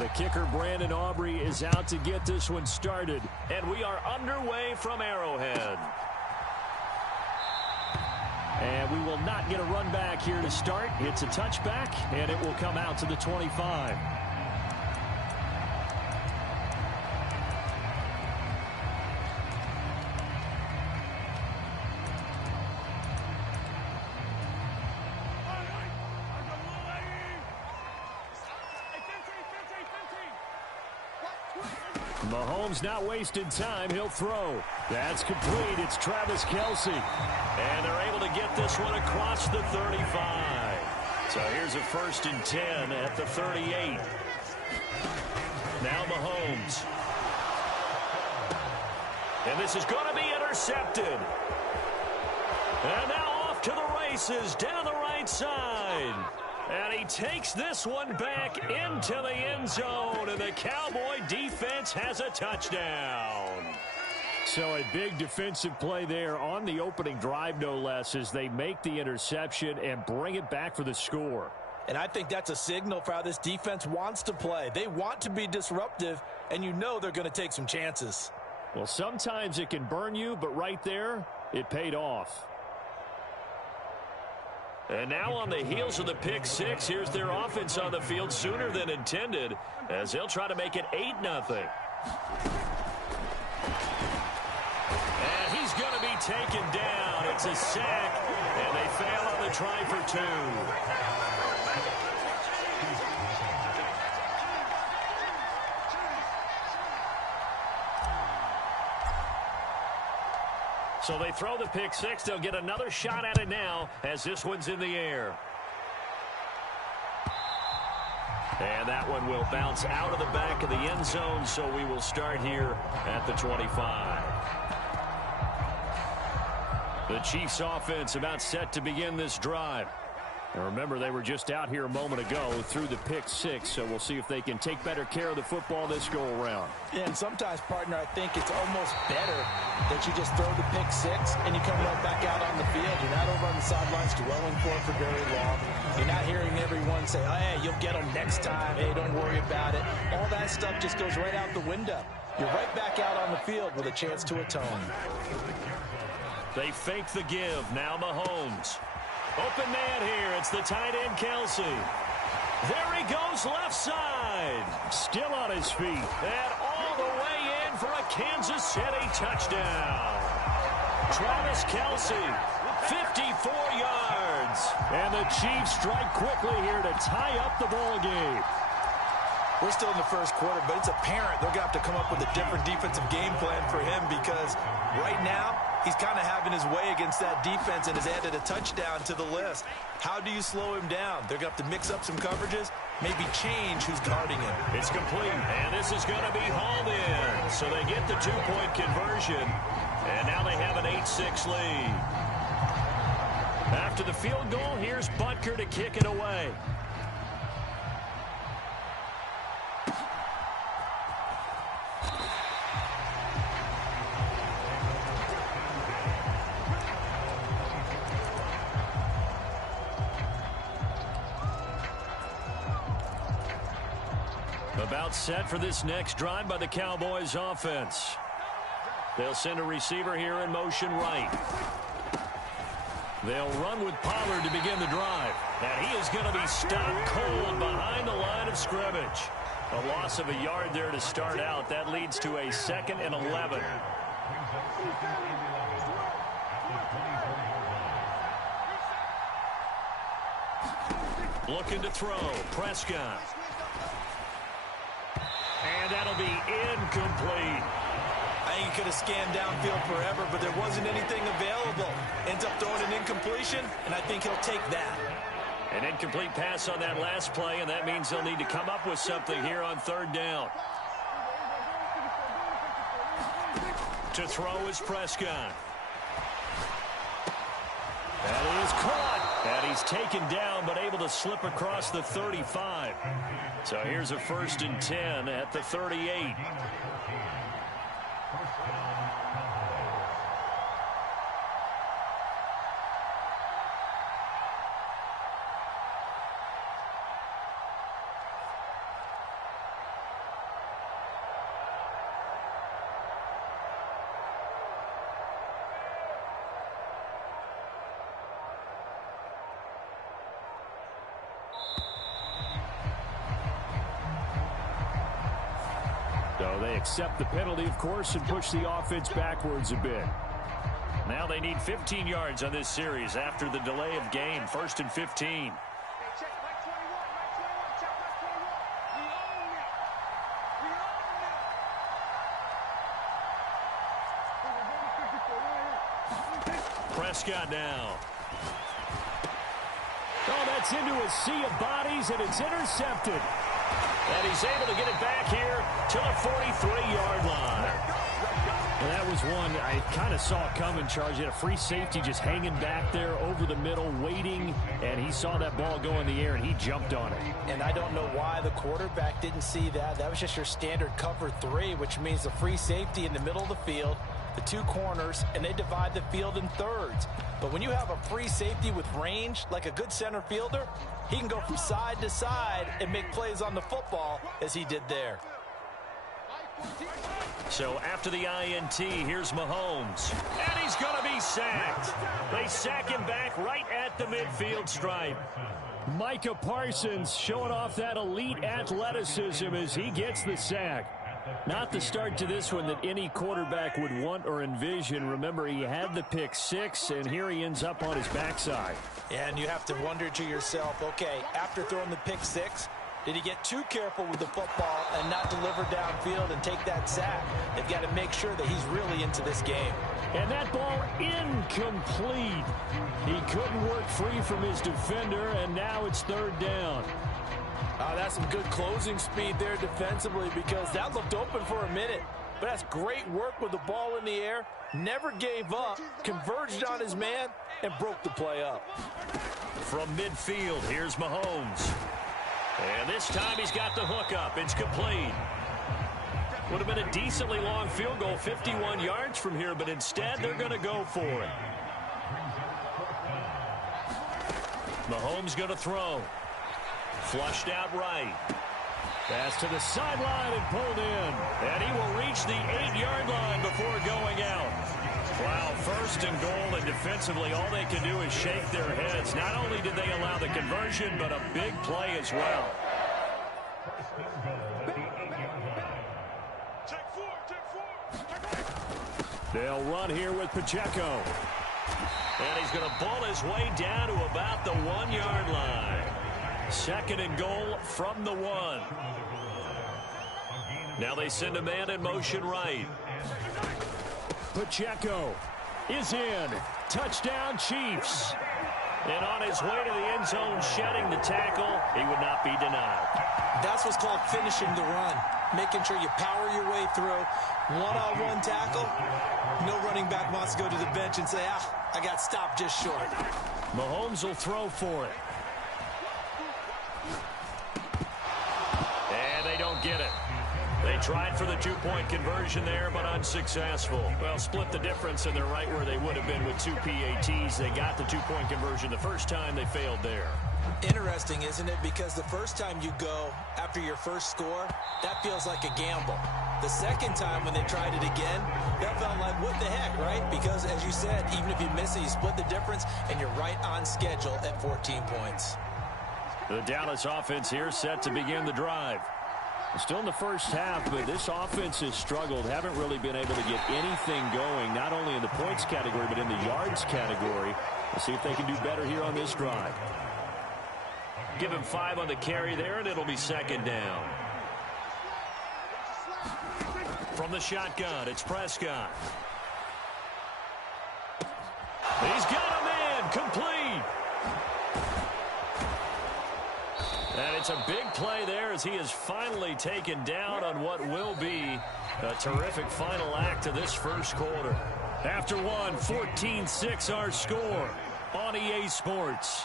The kicker, Brandon Aubrey, is out to get this one started. And we are underway from Arrowhead. And we will not get a run back here to start. It's a touchback, and it will come out to the 25. Mahomes not wasting time. He'll throw. That's complete. It's Travis Kelce. And they're able to get this one across the 35. So here's a 1st and 10 at the 38. Now Mahomes. And this is going to be intercepted. And now off to the races down the right side. And he takes this one back into the end zone, and the Cowboy defense has a touchdown. So a big defensive play there on the opening drive, no less, as they make the interception and bring it back for the score. And I think that's a signal for how this defense wants to play. They want to be disruptive, and you know they're going to take some chances. Well, sometimes it can burn you, but right there, it paid off. And now on the heels of the pick six, here's their offense on the field sooner than intended as they'll try to make it 8-0. And he's going to be taken down. It's a sack, and they fail on the try for 2. So they throw the pick six. They'll get another shot at it now as this one's in the air. And that one will bounce out of the back of the end zone, so we will start here at the 25. The Chiefs offense about set to begin this drive. And remember, they were just out here a moment ago through the pick six, so we'll see if they can take better care of the football this go-around. Yeah, and sometimes, partner, I think it's almost better that you just throw the pick six and you come right back out on the field. You're not over on the sidelines dwelling for it for very long. You're not hearing everyone say, oh, hey, you'll get them next time. Hey, don't worry about it. All that stuff just goes right out the window. You're right back out on the field with a chance to atone. They fake the give. Now Mahomes. Open man here. It's the tight end, Kelce. There he goes left side. Still on his feet. And all the way in for a Kansas City touchdown. Travis Kelce, 54 yards. And the Chiefs strike quickly here to tie up the ball game. We're still in the first quarter, but it's apparent they're going to have to come up with a different defensive game plan for him because right now he's kind of having his way against that defense and has added a touchdown to the list. How do you slow him down? They're going to have to mix up some coverages, maybe change who's guarding him. It's complete, and this is going to be hauled in. So they get the two-point conversion, and now they have an 8-6 lead. After the field goal, here's Butker to kick it away. About set for this next drive by the Cowboys offense. They'll send a receiver here in motion right. They'll run with Pollard to begin the drive. And he is going to be stopped cold behind the line of scrimmage. A loss of a yard there to start out. That leads to a 2nd and 11. Looking to throw. Prescott. And that'll be incomplete. I think he could have scanned downfield forever, but there wasn't anything available. Ends up throwing an incompletion, and I think he'll take that. An incomplete pass on that last play, and that means they'll need to come up with something here on 3rd down. To throw is Prescott. That is caught. And he's taken down, but able to slip across the 35. So here's a 1st and 10 at the 38. accept the penalty, of course, and push the offense backwards a bit. Now they need 15 yards on this series after the delay of game. 1st and 15. Prescott now. Oh, that's into a sea of bodies, and it's intercepted. And he's able to get it back here to the 43-yard line. And that was one I kind of saw coming, Charge. He had a free safety just hanging back there over the middle, waiting, and he saw that ball go in the air, and he jumped on it. And I don't know why the quarterback didn't see that. That was just your standard cover 3, which means the free safety in the middle of the field, the 2 corners, and they divide the field in thirds. But when you have a free safety with range, like a good center fielder, he can go from side to side and make plays on the football as he did there. So after the INT, here's Mahomes. And he's going to be sacked. They sack him back right at the midfield stripe. Micah Parsons showing off that elite athleticism as he gets the sack. Not the start to this one that any quarterback would want or envision. Remember, he had the pick 6, and here he ends up on his backside. And you have to wonder to yourself, okay, after throwing the pick 6, did he get too careful with the football and not deliver downfield and take that sack? They've got to make sure that he's really into this game. And that ball incomplete. He couldn't work free from his defender, and now it's 3rd down. That's some good closing speed there defensively, because that looked open for a minute. But that's great work with the ball in the air. Never gave up, converged on his man, and broke the play up. From midfield, here's Mahomes. And this time he's got the hook up. It's complete. Would have been a decently long field goal, 51 yards from here, but instead they're going to go for it. Mahomes going to throw. Flushed out right. Pass to the sideline and pulled in. And he will reach the 8-yard line before going out. Wow, 1st and goal, and defensively all they can do is shake their heads. Not only did they allow the conversion, but a big play as well. They'll run here with Pacheco. And he's going to ball his way down to about the 1-yard line. 2nd and goal from the 1. Now they send a man in motion right. Pacheco is in. Touchdown, Chiefs. And on his way to the end zone, shedding the tackle, he would not be denied. That's what's called finishing the run. Making sure you power your way through. One-on-one tackle. No running back wants to go to the bench and say, I got stopped just short. Mahomes will throw for it. And they don't get it. They tried for the 2-point conversion there, but unsuccessful. Well, split the difference, and they're right where they would have been with 2 PATs. They got the 2-point conversion the first time. They failed there. Interesting, isn't it? Because the first time you go after your first score, that feels like a gamble. The second time when they tried it again, that felt like, what the heck, right? Because, as you said, even if you miss it, you split the difference, and you're right on schedule at 14 points. The Dallas offense here set to begin the drive. Still in the first half, but this offense has struggled. Haven't really been able to get anything going, not only in the points category, but in the yards category. We'll see if they can do better here on this drive. Give him 5 on the carry there, and it'll be 2nd down. From the shotgun, it's Prescott. He's got a man, complete. And it's a big play there as he is finally taken down on what will be a terrific final act of this first quarter. After one, 14-6 our score on EA Sports.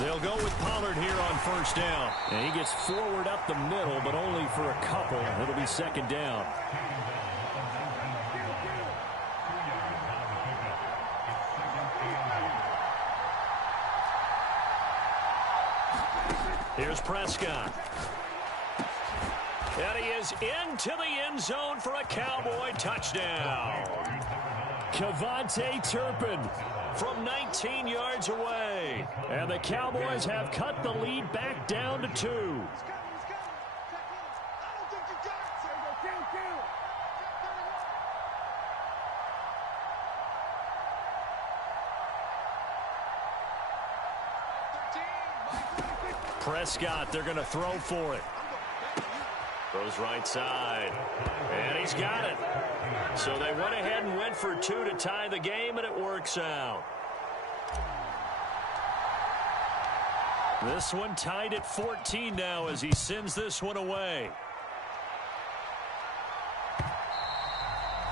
They'll go with Pollard here on 1st down. And he gets forward up the middle, but only for a couple. It'll be 2nd down. Here's Prescott. And he is into the end zone for a Cowboy touchdown. Kevontae Turpin from 19 yards away. And the Cowboys have cut the lead back down to 2. Prescott, they're going to throw for it. Throws right side. And he's got it. So they went ahead and went for 2 to tie the game, and it works out. This one tied at 14 now as he sends this one away.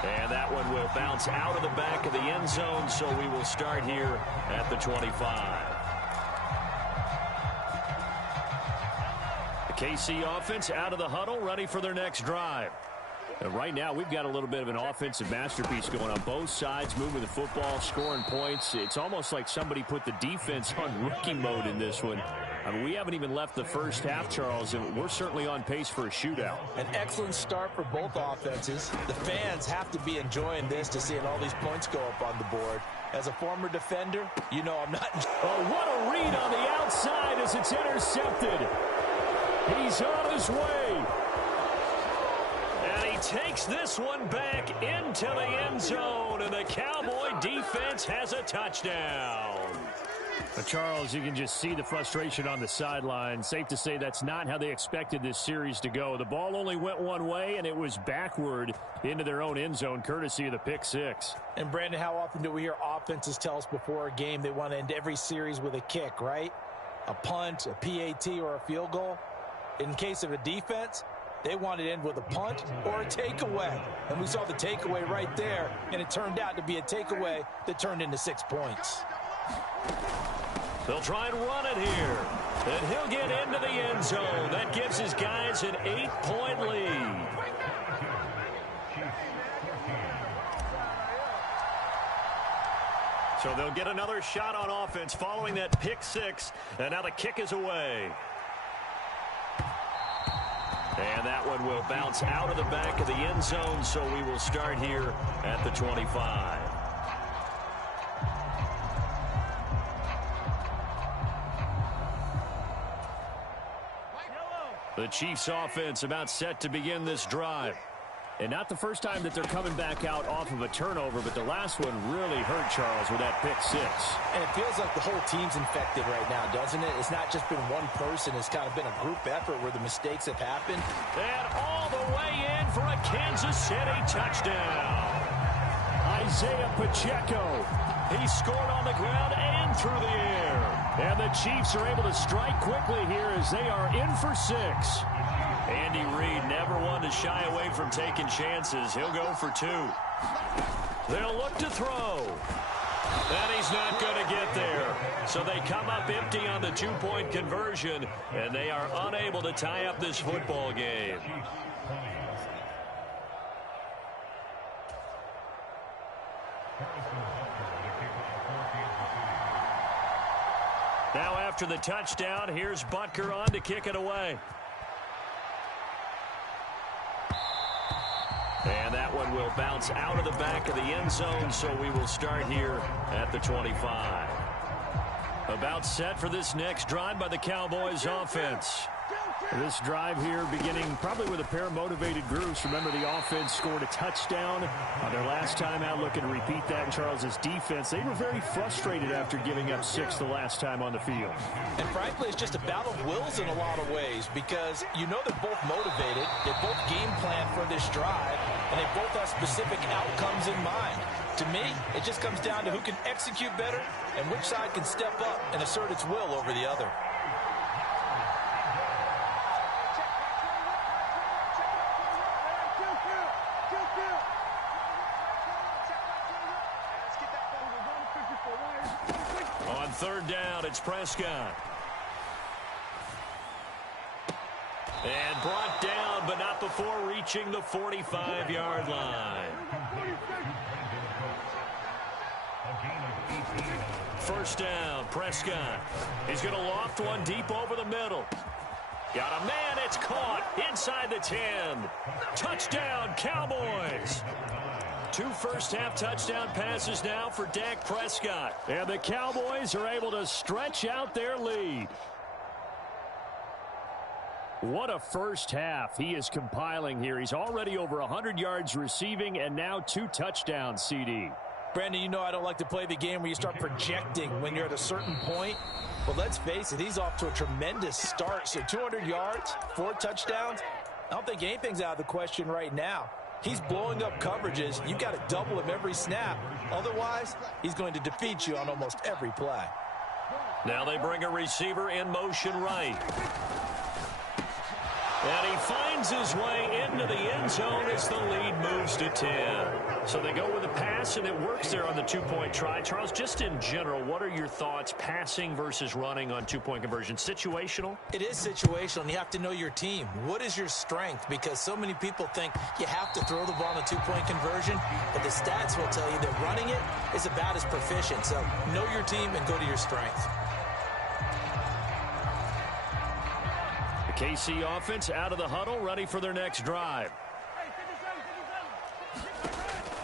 And that one will bounce out of the back of the end zone, so we will start here at the 25. The KC offense out of the huddle, ready for their next drive. And right now, we've got a little bit of an offensive masterpiece going on both sides, moving the football, scoring points. It's almost like somebody put the defense on rookie mode in this one. I mean, we haven't even left the first half, Charles, and we're certainly on pace for a shootout. An excellent start for both offenses. The fans have to be enjoying this to seeing all these points go up on the board. As a former defender, you know I'm not... Oh, what a read on the outside as it's intercepted. He's on his way. And he takes this one back into the end zone, and the Cowboy defense has a touchdown. But Charles, you can just see the frustration on the sideline. Safe to say that's not how they expected this series to go. The ball only went one way, and it was backward into their own end zone, courtesy of the pick six. And, Brandon, how often do we hear offenses tell us before a game they want to end every series with a kick, right? A punt, a PAT, or a field goal. In case of a defense, they want to end with a punt or a takeaway. And we saw the takeaway right there, and it turned out to be a takeaway that turned into 6 points. They'll try and run it here. And he'll get into the end zone. That gives his guys an 8-point lead. So they'll get another shot on offense following that pick six. And now the kick is away. And that one will bounce out of the back of the end zone, so we will start here at the 25. The Chiefs offense about set to begin this drive. And not the first time that they're coming back out off of a turnover, but the last one really hurt Charles with that pick six. And it feels like the whole team's infected right now, doesn't it? It's not just been one person. It's kind of been a group effort where the mistakes have happened. And all the way in for a Kansas City touchdown. Isaiah Pacheco. He scored on the ground and through the air. And the Chiefs are able to strike quickly here as they are in for 6. Andy Reid never one to shy away from taking chances. He'll go for 2. They'll look to throw. And he's not going to get there. So they come up empty on the 2-point conversion, and they are unable to tie up this football game. Now after the touchdown, here's Butker on to kick it away. And that one will bounce out of the back of the end zone, so we will start here at the 25. About set for this next drive by the Cowboys offense. This drive here beginning probably with a pair of motivated groups. Remember, the offense scored a touchdown on their last time out. Looking to repeat that in Charles's defense. They were very frustrated after giving up 6 the last time on the field. And frankly, it's just a battle of wills in a lot of ways because you know they're both motivated. They both game plan for this drive, and they both have specific outcomes in mind. To me, it just comes down to who can execute better and which side can step up and assert its will over the other. On third down, it's Prescott. And brought down, but not before reaching the 45-yard line. First down, Prescott. He's going to loft one deep over the middle. Got a man, it's caught inside the 10. Touchdown, Cowboys. 2 first-half touchdown passes now for Dak Prescott. And the Cowboys are able to stretch out their lead. What a first half he is compiling here. He's already over 100 yards receiving and now 2 touchdowns, CD. Brandon, you know I don't like to play the game where you start projecting when you're at a certain point. Well, let's face it, he's off to a tremendous start. So 200 yards, 4 touchdowns. I don't think anything's out of the question right now. He's blowing up coverages. You've got to double him every snap. Otherwise, he's going to defeat you on almost every play. Now they bring a receiver in motion right. And he finds his way into the end zone as the lead moves to 10. So they go with a pass, and it works there on the two-point try. Charles, just in general, what are your thoughts passing versus running on two-point conversion? Situational? It is situational, and you have to know your team. What is your strength? Because so many people think you have to throw the ball on a two-point conversion, but the stats will tell you that running it is about as proficient. So know your team and go to your strength. KC offense out of the huddle, ready for their next drive.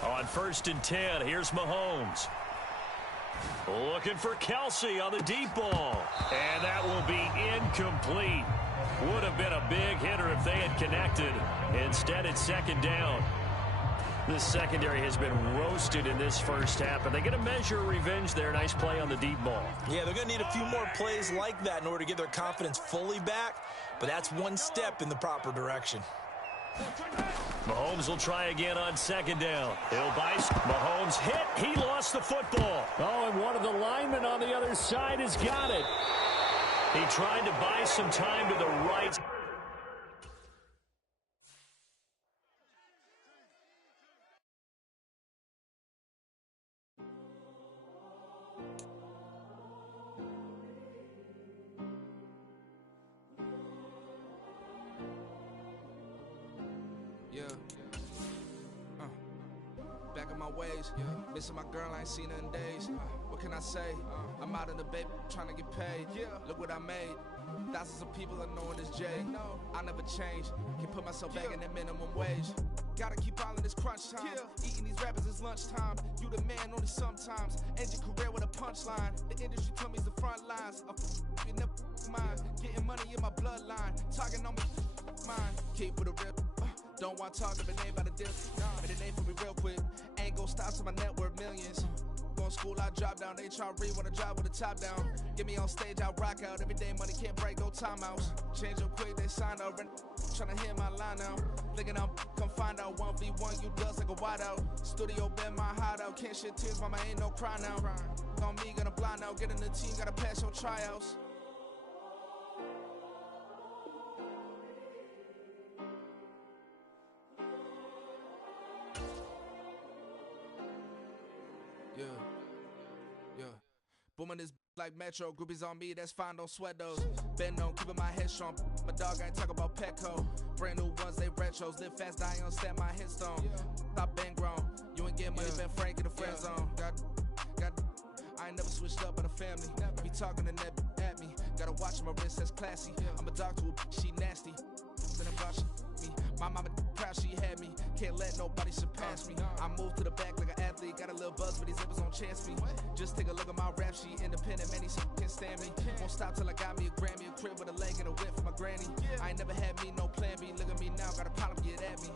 On 1st and 10, here's Mahomes. Looking for Kelsey on the deep ball. And that will be incomplete. Would have been a big hitter if they had connected. Instead, it's 2nd down. This secondary has been roasted in this first half, and they're going to measure revenge there. Nice play on the deep ball. Yeah, they're going to need a few more plays like that in order to get their confidence fully back, but that's one step in the proper direction. Mahomes will try again on 2nd down. He'll buy. Mahomes hit. He lost the football. Oh, and one of the linemen on the other side has got it. He tried to buy some time to the right. Back in my ways, missing my girl, I ain't seen her in days. What can I say? I'm out in the baby, trying to get paid. Look what I made. Thousands of people are knowing this J. I never change. Can put myself back in that minimum wage. Gotta keep all in this crunch time. Eating these rappers is lunchtime. You the man only sometimes. End your career with a punchline. The industry told me it's the front lines. You never mind. Getting money in my bloodline. Talking on me, mine. Keep with a real. Don't want to talk if it ain't about a diss. But it ain't for me real quick. Ain't gon' stop till my net worth millions. Going school, I drop down. They try to read when I drop with the top down. Get me on stage, I rock out. Every day money can't break, no timeouts. Change up quick, they sign up. Tryna hear my line out. Thinking I'm come find out 1v1, you dust like a wideout. Studio been my hideout. Can't shed tears, mama ain't no cry now. On me, gonna blind out. Get in the team, gotta pass your tryouts. Booming this like Metro, groupies on me, that's fine, don't sweat those. Bend on, keeping my head strong. My dog ain't talk about Petco. Brand new ones, they retros. Live fast, die on, stand my headstone. Stop been grown. You ain't getting money, been frank in the friend zone. I ain't never switched up on the family. Be talking to that at me. Gotta watch my wrist, that's classy. I'm a dog to a she nasty. Then about she me. My mama proud she had me. Can't let nobody surpass me. I moved to the back like an athlete. Got a little buzz, but these zippers on chance me. Just take a look at my rap sheet. Independent, man, these can't stand me. Won't stop till I got me a Grammy. A crib with a leg and a whip for my granny. I ain't never had me no plan B. Look at me now, got a problem, get at me.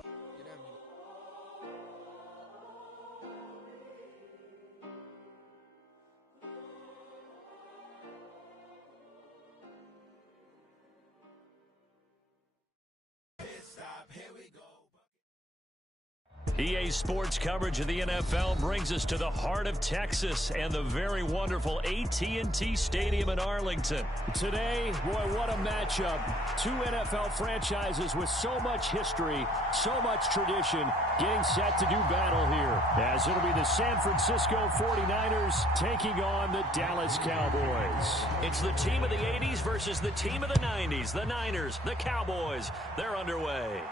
EA Sports coverage of the NFL brings us to the heart of Texas and the very wonderful AT&T Stadium in Arlington. Today, boy, what a matchup. Two NFL franchises with so much history, so much tradition, getting set to do battle here. As it'll be the San Francisco 49ers taking on the Dallas Cowboys. It's the team of the 80s versus the team of the 90s. The Niners, the Cowboys, they're underway.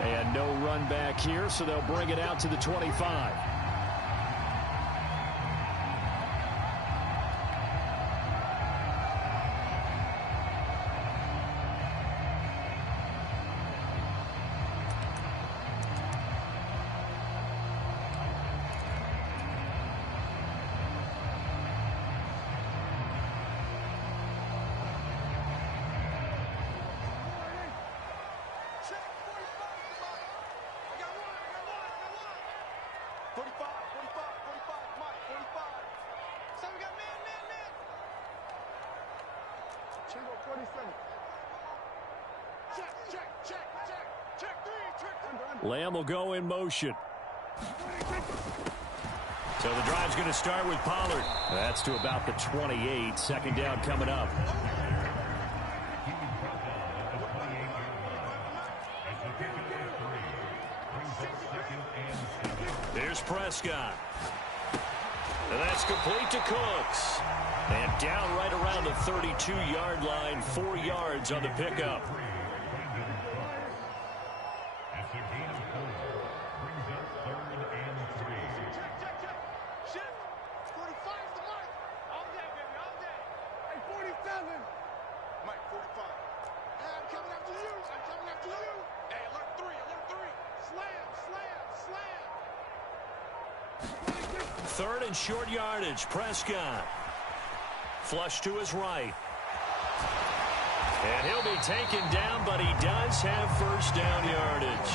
And no run back here, so they'll bring it out to the 25. Lamb will go in motion. So the drive's going to start with Pollard. That's to about the 28. Second down coming up. Here's Prescott. And that's complete to Cooks. And down right around the 32-yard line, 4 yards on the pickup. Third and short yardage. Prescott. Flush to his right. And he'll be taken down, but he does have first down yardage.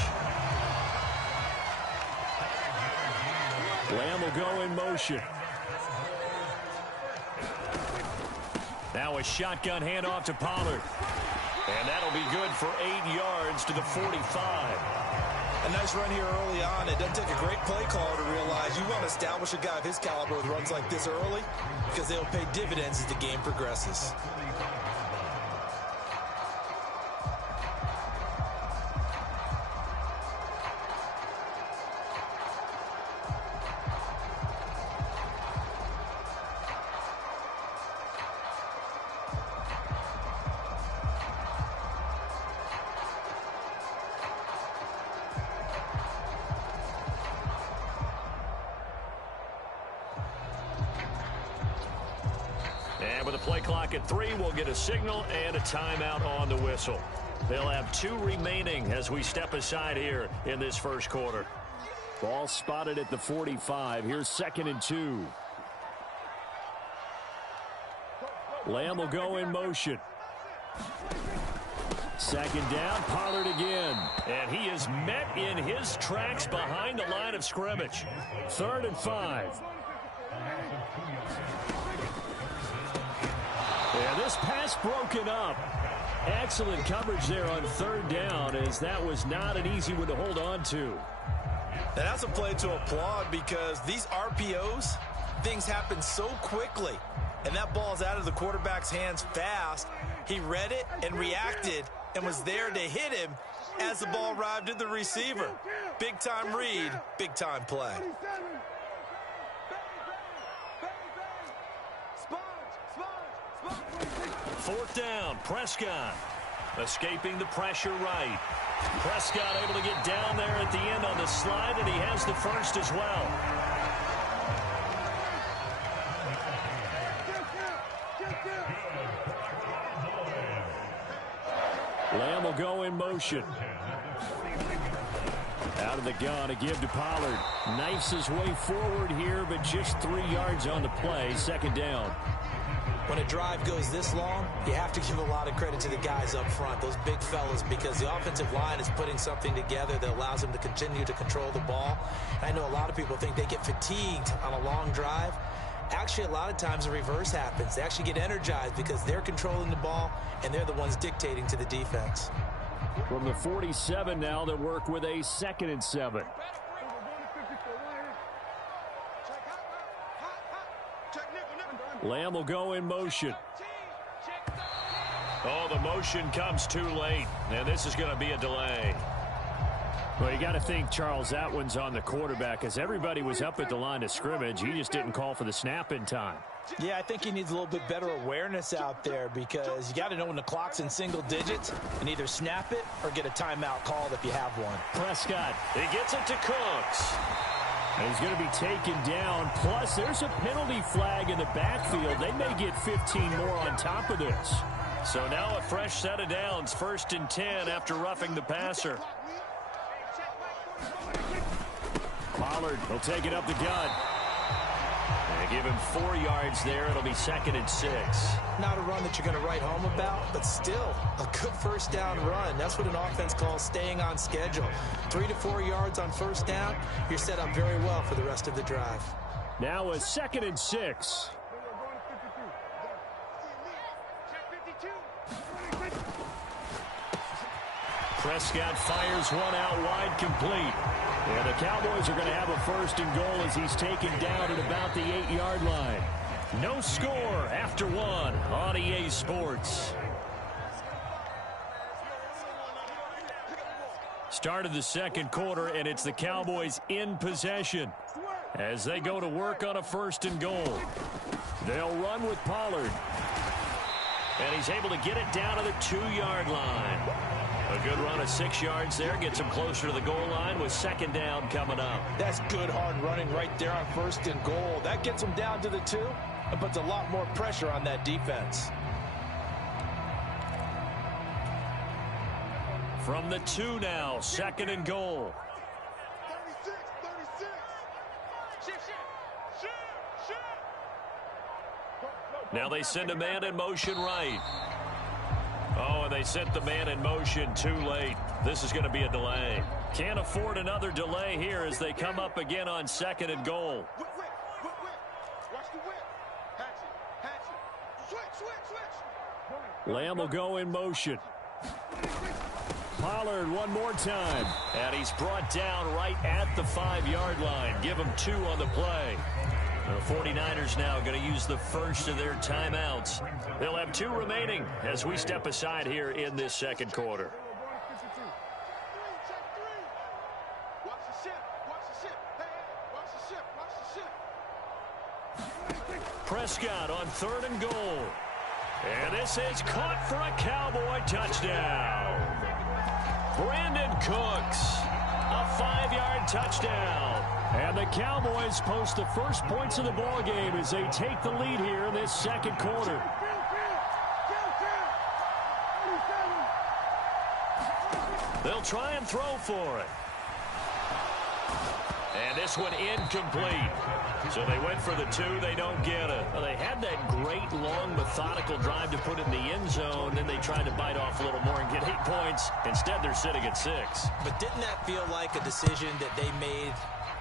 Lamb will go in motion. Now a shotgun handoff to Pollard. And that'll be good for 8 yards to the 45. A nice run here early on. It doesn't take a great play caller to realize you want to establish a guy of his caliber with runs like this early because they'll pay dividends as the game progresses. And with a play clock at 3, we'll get a signal and a timeout on the whistle. They'll have 2 remaining as we step aside here in this first quarter. Ball spotted at the 45. Here's 2nd and 2. Lamb will go in motion. 2nd down, Pollard again. And he is met in his tracks behind the line of scrimmage. 3rd and 5. Yeah, this pass broken up. Excellent coverage there on 3rd down, as that was not an easy one to hold on to. And that's a play to applaud because these RPOs, things happen so quickly. And that ball's out of the quarterback's hands fast. He read it and reacted and was there to hit him as the ball arrived at the receiver. Big time read, big time play. 4th down, Prescott. Escaping the pressure right. Prescott able to get down there at the end on the slide, and he has the first as well. Lamb will go in motion. Out of the gun, a give to Pollard. Knifes his way forward here, but just 3 yards on the play. 2nd down. When a drive goes this long, you have to give a lot of credit to the guys up front, those big fellas, because the offensive line is putting something together that allows them to continue to control the ball. I know a lot of people think they get fatigued on a long drive. Actually, a lot of times the reverse happens. They actually get energized because they're controlling the ball, and they're the ones dictating to the defense. From the 47 now, they work with a 2nd and 7. Lamb will go in motion. Oh, the motion comes too late, and this is going to be a delay. Well, you got to think, Charles, that one's on the quarterback, as everybody was up at the line of scrimmage. He just didn't call for the snap in time. Yeah, I think he needs a little bit better awareness out there because you got to know when the clock's in single digits and either snap it or get a timeout called if you have one. Prescott, he gets it to Cooks. And he's going to be taken down. Plus, there's a penalty flag in the backfield. They may get 15 more on top of this. So now a fresh set of downs. 1st and 10 after roughing the passer. Pollard will take it up the gut. And give him 4 yards there. It'll be 2nd and 6. Not a run that you're going to write home about, but still a good first down run. That's what an offense calls staying on schedule. 3 to 4 yards on first down, you're set up very well for the rest of the drive. Now a 2nd and 6. Prescott fires one out wide, complete. And the Cowboys are going to have a first and goal as he's taken down at about the 8-yard line. No score after one on EA Sports. Start of the second quarter, and it's the Cowboys in possession as they go to work on a first and goal. They'll run with Pollard. And he's able to get it down to the 2-yard line. A good run of 6 yards there. Gets him closer to the goal line with second down coming up. That's good hard running right there on first and goal. That gets him down to the 2. It puts a lot more pressure on that defense. From the 2 now, second and goal. 36. Now they send a man in motion right. Oh, and they sent the man in motion too late. This is going to be a delay. Can't afford another delay here as they come up again on second and goal. Whip. Watch the whip. Hatch it. Switch. Lamb will go in motion. Pollard one more time. And he's brought down right at the 5-yard line. Give him 2 on the play. The 49ers now going to use the first of their timeouts. They'll have 2 remaining as we step aside here in this second quarter. Watch the ship. Prescott on third and goal. And this is caught for a Cowboy touchdown. Brandon Cooks, a 5-yard touchdown. And the Cowboys post the first points of the ball game as they take the lead here in this second quarter. They'll try and throw for it. And this one incomplete. So they went for the 2. They don't get it. Well, they had that great, long, methodical drive to put in the end zone. Then they tried to bite off a little more and get 8 points. Instead, they're sitting at 6. But didn't that feel like a decision that they made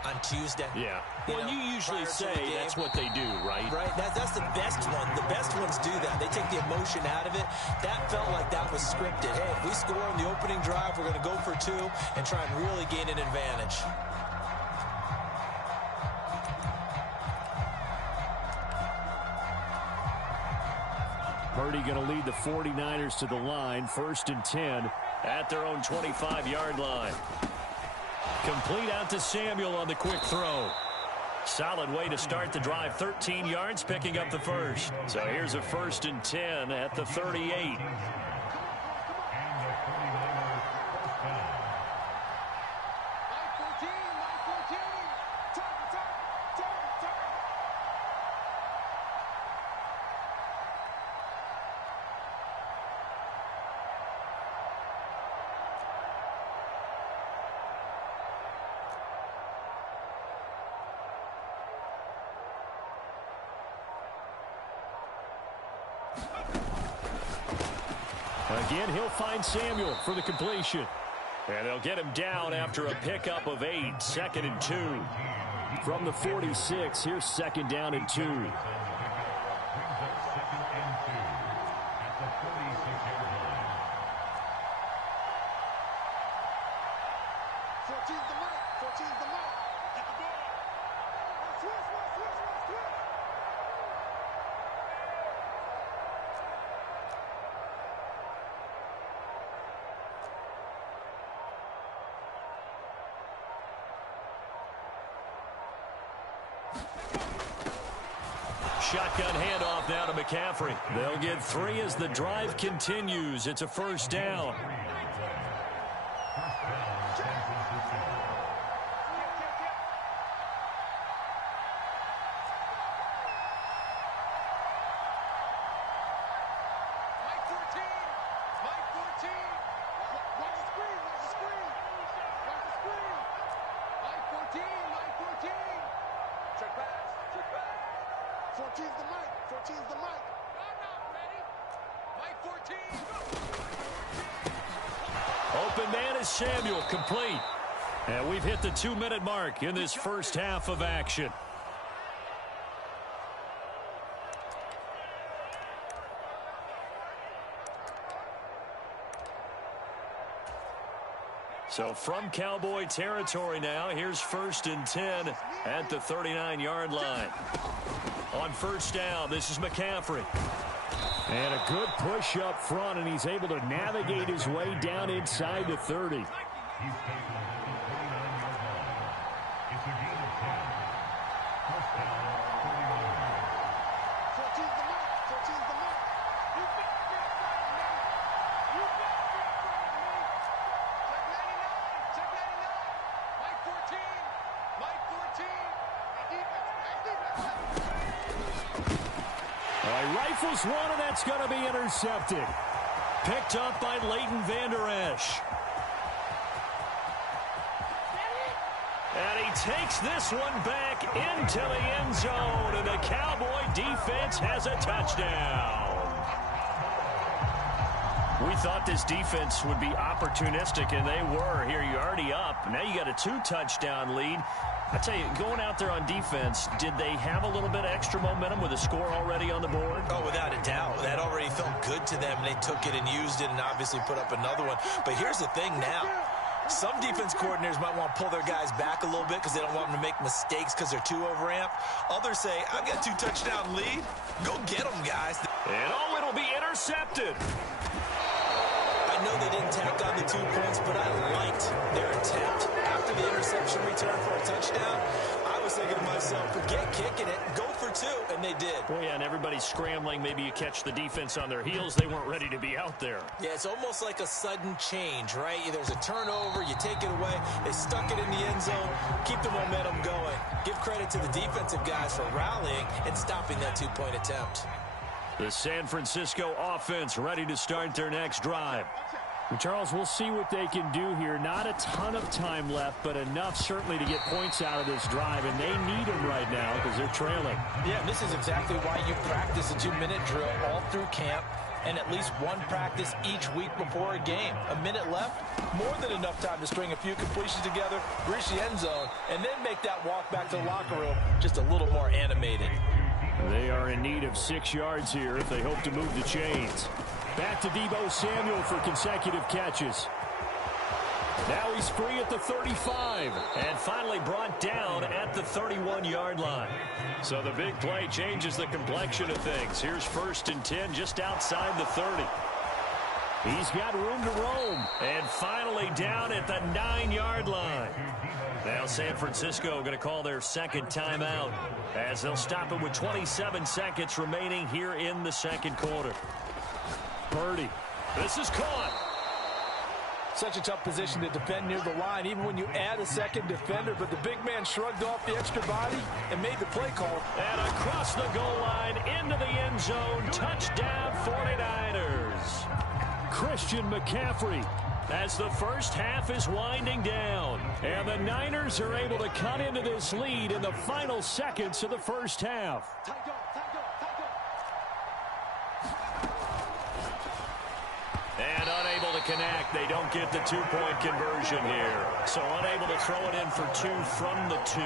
on Tuesday? Yeah. Well, you usually say that's what they do, right? Right. That's the best one. The best ones do that. They take the emotion out of it. That felt like that was scripted. Hey, if we score on the opening drive, we're going to go for 2 and try and really gain an advantage. Purdy going to lead the 49ers to the line. First and 10 at their own 25-yard line. Complete out to Samuel on the quick throw. Solid way to start the drive. 13 yards, picking up the first. So here's a first and 10 at the 38. Again, he'll find Samuel for the completion. And they'll get him down after a pickup of 8. Second and 2. From the 46, here's second down and 2. Shotgun handoff now to McCaffrey. They'll get 3 as the drive continues. It's a first down. Open man is Samuel, complete. And we've hit the 2-minute mark in this first half of action. So from Cowboy territory now, here's 1st and 10 at the 39-yard line. On first down, this is McCaffrey. And a good push up front, and he's able to navigate his way down inside the 30. Rifles one, and that's going to be intercepted. Picked up by Leighton Vander Esch. And he takes this one back into the end zone, and the Cowboy defense has a touchdown. We thought this defense would be opportunistic, and they were. Here, you're already up. Now you got a 2-touchdown lead. I tell you, going out there on defense, did they have a little bit of extra momentum with a score already on the board? Oh, without a doubt. That already felt good to them. They took it and used it and obviously put up another one. But here's the thing now. Some defense coordinators might want to pull their guys back a little bit because they don't want them to make mistakes because they're too overamped. Others say, I've got a 2-touchdown lead. Go get them, guys. And it'll be intercepted. I know they didn't tack on the 2 points, but I liked their attempt. After the interception return for a touchdown, I was thinking to myself, forget kicking it, go for 2, and they did. Well, yeah, and everybody's scrambling. Maybe you catch the defense on their heels. They weren't ready to be out there. Yeah, it's almost like a sudden change, right? There's a turnover, you take it away, they stuck it in the end zone, keep the momentum going. Give credit to the defensive guys for rallying and stopping that 2-point attempt. The San Francisco offense ready to start their next drive. And Charles, we'll see what they can do here. Not a ton of time left, but enough certainly to get points out of this drive, and they need them right now because they're trailing. Yeah, and this is exactly why you practice a 2-minute drill all through camp and at least one practice each week before a game. A minute left, more than enough time to string a few completions together, reach the end zone, and then make that walk back to the locker room just a little more animated. They are in need of 6 yards here if they hope to move the chains. Back to Deebo Samuel for consecutive catches. Now he's free at the 35 and finally brought down at the 31-yard line. So the big play changes the complexion of things. Here's 1st and 10 just outside the 30. He's got room to roam. And finally down at the 9-yard line. Now San Francisco going to call their second timeout as they'll stop it with 27 seconds remaining here in the second quarter. Purdy. This is caught. Such a tough position to defend near the line, even when you add a second defender, but the big man shrugged off the extra body and made the play call. And across the goal line into the end zone. Touchdown 49ers. Christian McCaffrey. As the first half is winding down. And the Niners are able to cut into this lead in the final seconds of the first half. And unable to connect. They don't get the 2-point conversion here. So unable to throw it in for 2 from the 2.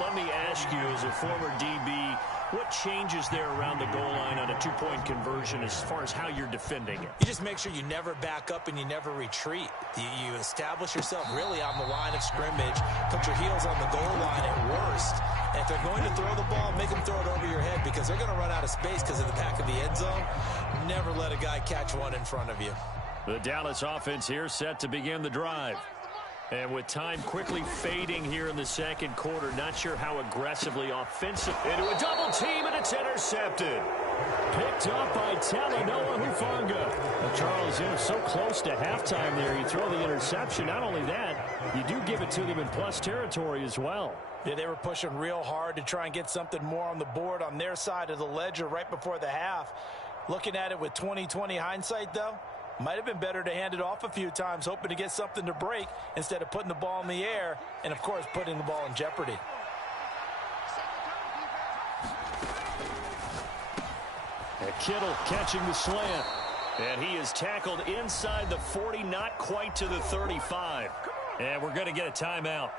Let me ask you, as a former DB, what changes there around the goal line on a 2-point conversion as far as how you're defending it? You just make sure you never back up and you never retreat. You establish yourself really on the line of scrimmage, put your heels on the goal line at worst. And if they're going to throw the ball, make them throw it over your head because they're going to run out of space because of the back of the end zone. Never let a guy catch one in front of you. The Dallas offense here set to begin the drive. And with time quickly fading here in the second quarter, not sure how aggressively offensive. Into a double team, and it's intercepted. Picked up by Talanoa Hufanga. Charles, so close to halftime there. You throw the interception. Not only that, you do give it to them in plus territory as well. Yeah, they were pushing real hard to try and get something more on the board on their side of the ledger right before the half. Looking at it with 20/20 hindsight, though, might have been better to hand it off a few times, hoping to get something to break instead of putting the ball in the air and, of course, putting the ball in jeopardy. And Kittle catching the slant. And he is tackled inside the 40, not quite to the 35. And we're going to get a timeout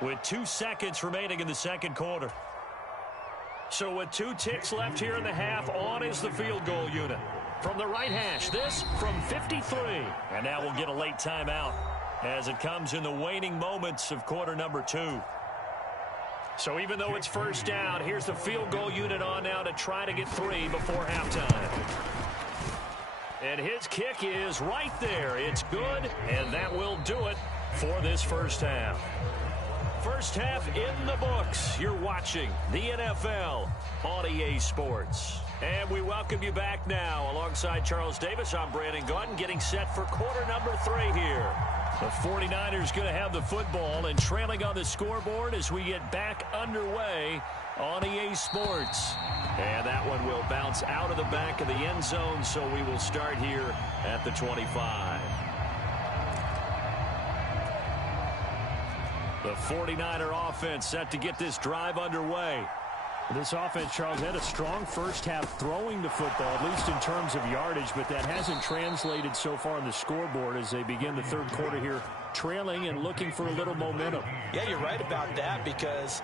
with 2 seconds remaining in the second quarter. So with 2 ticks left here in the half, on is the field goal unit. From the right hash, this from 53. And now we'll get a late timeout. as it comes in the waning moments of quarter number 2. So even though it's first down, here's the field goal unit on now to try to get 3 before halftime. And his kick is right there. It's good, and that will do it for this first half. First half in the books. You're watching the NFL on EA Sports. And we welcome you back now. Alongside Charles Davis, I'm Brandon Gaudin, getting set for quarter number 3 here. The 49ers going to have the football and trailing on the scoreboard as we get back underway on EA Sports. And that one will bounce out of the back of the end zone, so we will start here at the 25. The 49er offense set to get this drive underway. This offense, Charles, had a strong first half throwing the football, at least in terms of yardage, but that hasn't translated so far on the scoreboard as they begin the third quarter here, trailing and looking for a little momentum. Yeah, you're right about that because,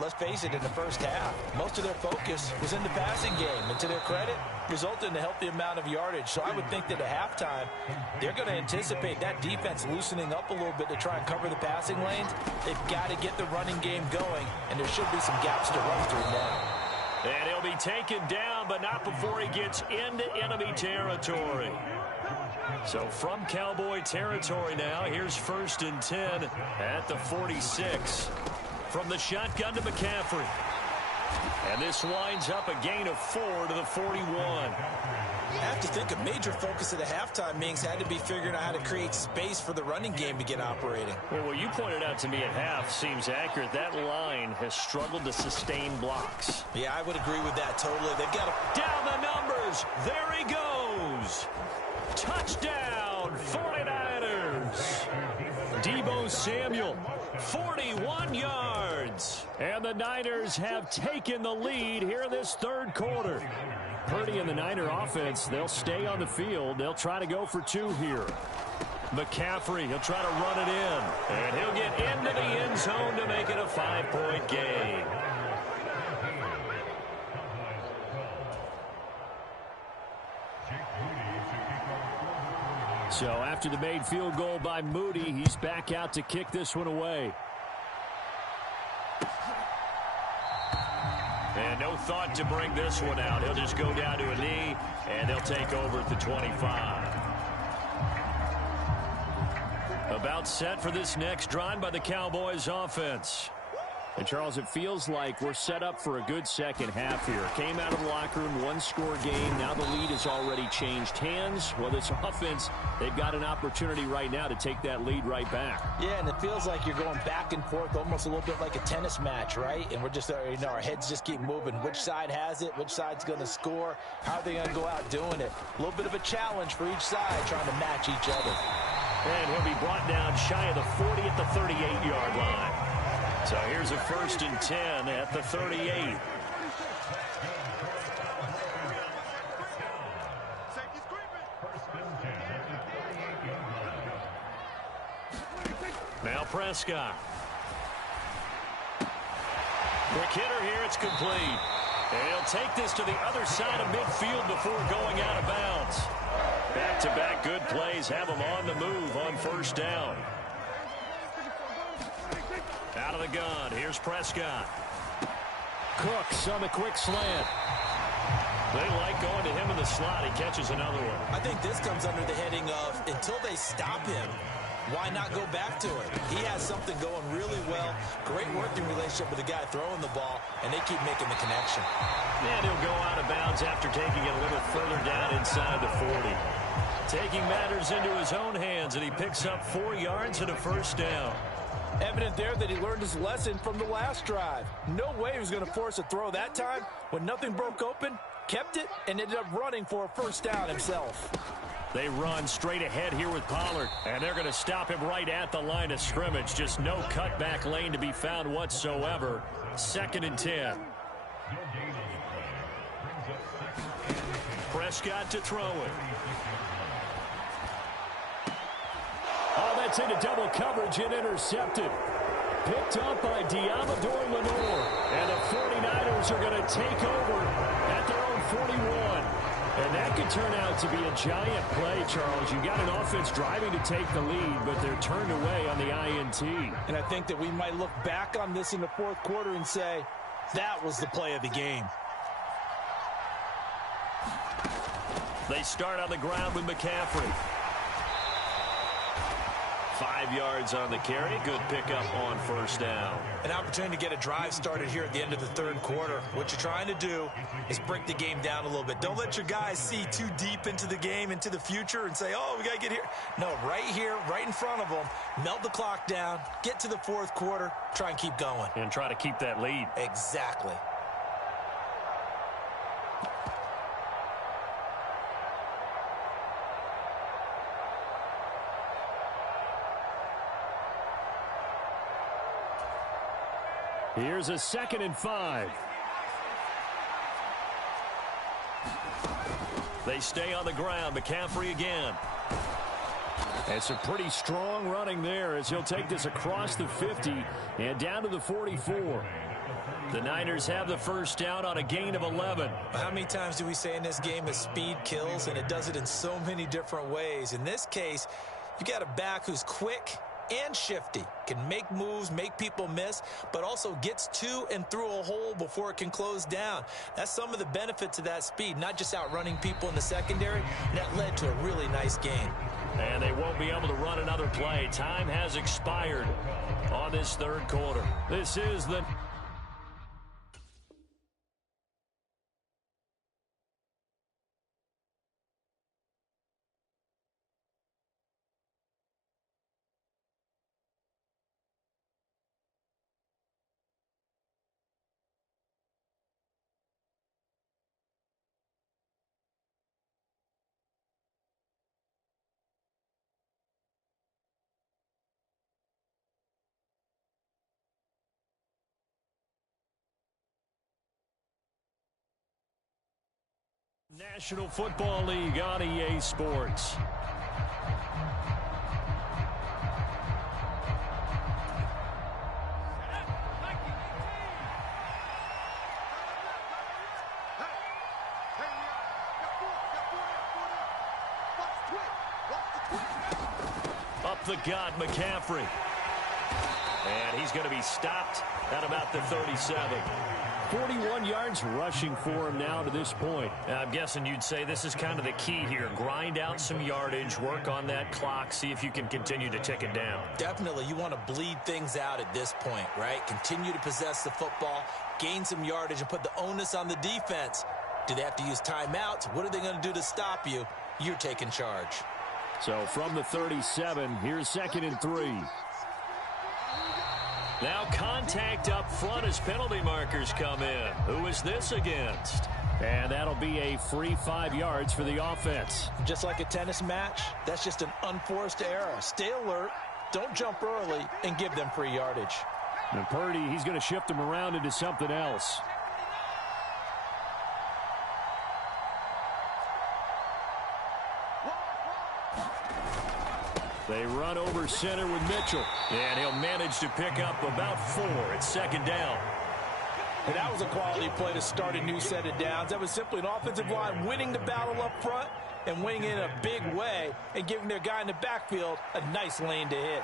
let's face it, in the first half, most of their focus was in the passing game. And to their credit, resulted in a healthy amount of yardage. So I would think that at halftime, they're going to anticipate that defense loosening up a little bit to try and cover the passing lanes. They've got to get the running game going, and there should be some gaps to run through now. And he'll be taken down, but not before he gets into enemy territory. So from Cowboy territory now, here's 1st and 10 at the 46. From the shotgun to McCaffrey. And this winds up a gain of 4 to the 41. I have to think a major focus of the halftime meetings had to be figuring out how to create space for the running game to get operating. Well, what you pointed out to me at half seems accurate. That line has struggled to sustain blocks. Yeah, I would agree with that totally. They've got to... Down the numbers. There he goes. Touchdown, 49ers. Deebo Samuel, 41 yards. And the Niners have taken the lead here in this third quarter. Purdy and the Niner offense, they'll stay on the field. They'll try to go for 2 here. McCaffrey, he'll try to run it in. And he'll get into the end zone to make it a 5-point game. So after the made field goal by Moody, he's back out to kick this one away. And no thought to bring this one out. He'll just go down to a knee, and they'll take over at the 25. About set for this next drive by the Cowboys offense. And, Charles, it feels like we're set up for a good second half here. Came out of the locker room, 1-score game. Now the lead has already changed hands. Well, this offense, they've got an opportunity right now to take that lead right back. Yeah, and it feels like you're going back and forth, almost a little bit like a tennis match, right? And we're just, our heads just keep moving. Which side has it? Which side's going to score? How are they going to go out doing it? A little bit of a challenge for each side, trying to match each other. And he'll be brought down shy of the 40 at the 38-yard line. So here's a 1st and 10 at the 38. Now Prescott. Quick hitter here, it's complete. And he'll take this to the other side of midfield before going out of bounds. Back-to-back good plays have him on the move on 1st down. Out of the gun, here's Prescott. Cooks on the quick slant. They like going to him in the slot. He catches another one. I think this comes under the heading of, until they stop him, why not go back to it? He has something going really well. Great working relationship with the guy throwing the ball, and they keep making the connection. And he'll go out of bounds after taking it a little further down inside the 40. Taking matters into his own hands, and he picks up 4 yards and a 1st down. Evident there that he learned his lesson from the last drive. No way he was going to force a throw that time. When nothing broke open, kept it, and ended up running for a 1st down himself. They run straight ahead here with Pollard, and they're going to stop him right at the line of scrimmage. Just no cutback lane to be found whatsoever. 2nd and 10. Prescott to throw it. Oh, that's into double coverage and intercepted. Picked up by Diamador Lenore. And the 49ers are going to take over at their own 41. And that That could turn out to be a giant play, Charles. You got an offense driving to take the lead, but they're turned away on the INT. And I think that we might look back on this in the fourth quarter and say, that was the play of the game. They start on the ground with McCaffrey. 5 yards on the carry. Good pickup on first down. An opportunity to get a drive started here at the end of the third quarter. What you're trying to do is break the game down a little bit. Don't let your guys see too deep into the game, into the future, and say, oh, we got to get here. No, right here, right in front of them, melt the clock down, get to the fourth quarter, try and keep going. And try to keep that lead. Exactly. Here's a 2nd and 5. They stay on the ground. McCaffrey again. It's a pretty strong running there as he'll take this across the 50 and down to the 44. The Niners have the first down on a gain of 11. How many times do we say in this game that speed kills, and it does it in so many different ways? In this case, you got a back who's quick and shifty, can make moves, make people miss, but also gets to and through a hole before it can close down. That's some of the benefits of that speed, not just outrunning people in the secondary. And that led to a really nice game. And they won't be able to run another play. Time has expired on this third quarter. This is the... National Football League on EA Sports. Up the gut, McCaffrey. And he's going to be stopped at about the 37. 41 yards rushing for him now to this point. I'm guessing you'd say this is kind of the key here. Grind out some yardage, work on that clock, see if you can continue to tick it down. Definitely, you want to bleed things out at this point, right? Continue to possess the football, gain some yardage, and put the onus on the defense. Do they have to use timeouts? What are they going to do to stop you? You're taking charge. So from the 37, here's 2nd and 3. Now contact up front as penalty markers come in. Who is this against? And that'll be a free 5 yards for the offense. Just like a tennis match, that's just an unforced error. Stay alert, don't jump early, and give them free yardage. And Purdy, he's going to shift them around into something else. They run over center with Mitchell. And he'll manage to pick up about 4 at 2nd down. And that was a quality play to start a new set of downs. That was simply an offensive line winning the battle up front and winning it in a big way and giving their guy in the backfield a nice lane to hit.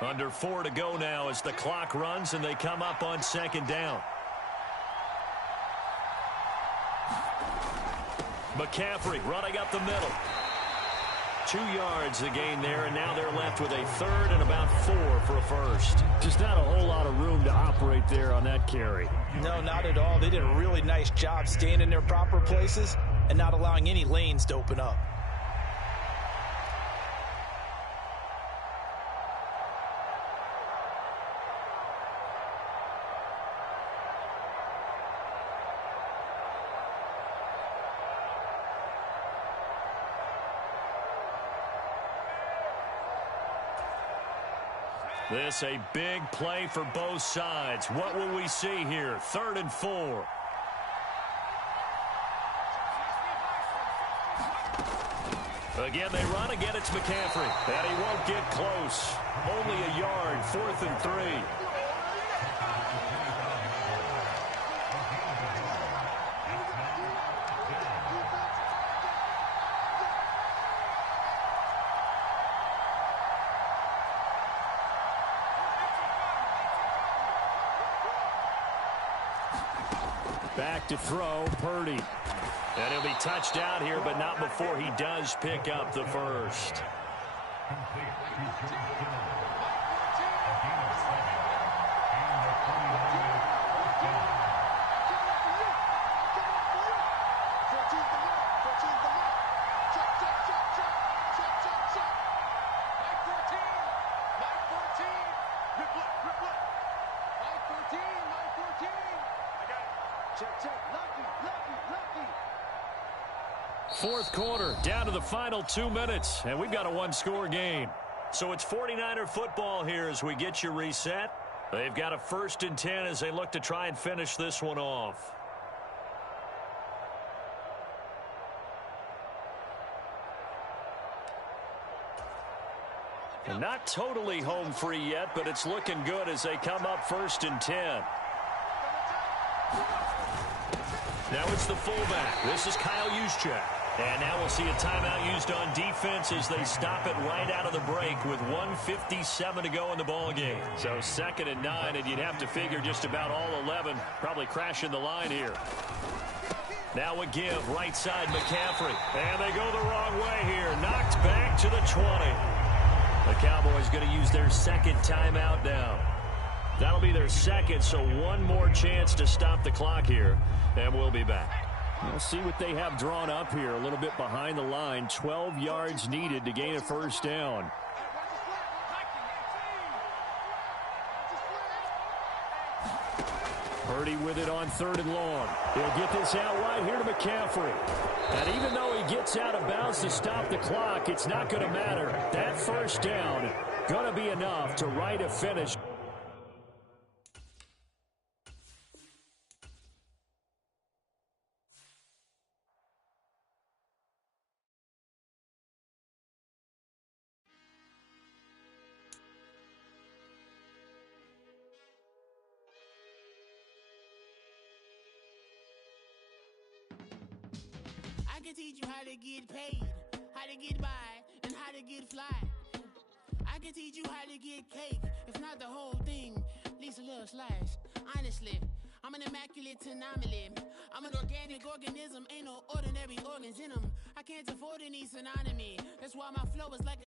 Under 4 to go now as the clock runs and they come up on 2nd down. McCaffrey running up the middle. 2 yards the gain there, and now they're left with a 3rd and about 4 for a first. Just not a whole lot of room to operate there on that carry. No, not at all. They did a really nice job staying in their proper places and not allowing any lanes to open up. This a big play for both sides. What will we see here? 3rd and 4. Again, they run. Again, it's McCaffrey. And he won't get close. Only a yard. 4th and 3. Back to throw, Purdy. And he'll be touched out here, but not before he does pick up the first. Fourth quarter, down to the final 2 minutes, and we've got a one-score game. So it's 49er football here as we get you reset. They've got a 1st and 10 as they look to try and finish this one off. And not totally home free yet, but it's looking good as they come up 1st and 10. Now it's the fullback. This is Kyle Juszczyk. And now we'll see a timeout used on defense as they stop it right out of the break with 1:57 to go in the ball game. So 2nd and 9, and you'd have to figure just about all 11 probably crashing the line here. Now a give, right side McCaffrey. And they go the wrong way here. Knocked back to the 20. The Cowboys going to use their 2nd timeout now. That'll be their 2nd, so one more chance to stop the clock here. And we'll be back. We'll see what they have drawn up here. A little bit behind the line. 12 yards needed to gain a 1st down. Purdy with it on 3rd and long. He'll get this out wide here to McCaffrey. And even though he gets out of bounds to stop the clock, it's not going to matter. That 1st down going to be enough to write a finish. I can teach you how to get paid, how to get by, and how to get fly. I can teach you how to get cake, if not the whole thing, at least a little slice. Honestly, I'm an immaculate anomaly. I'm an organic organism, ain't no ordinary organs in them. I can't afford any synonymy. That's why my flow is like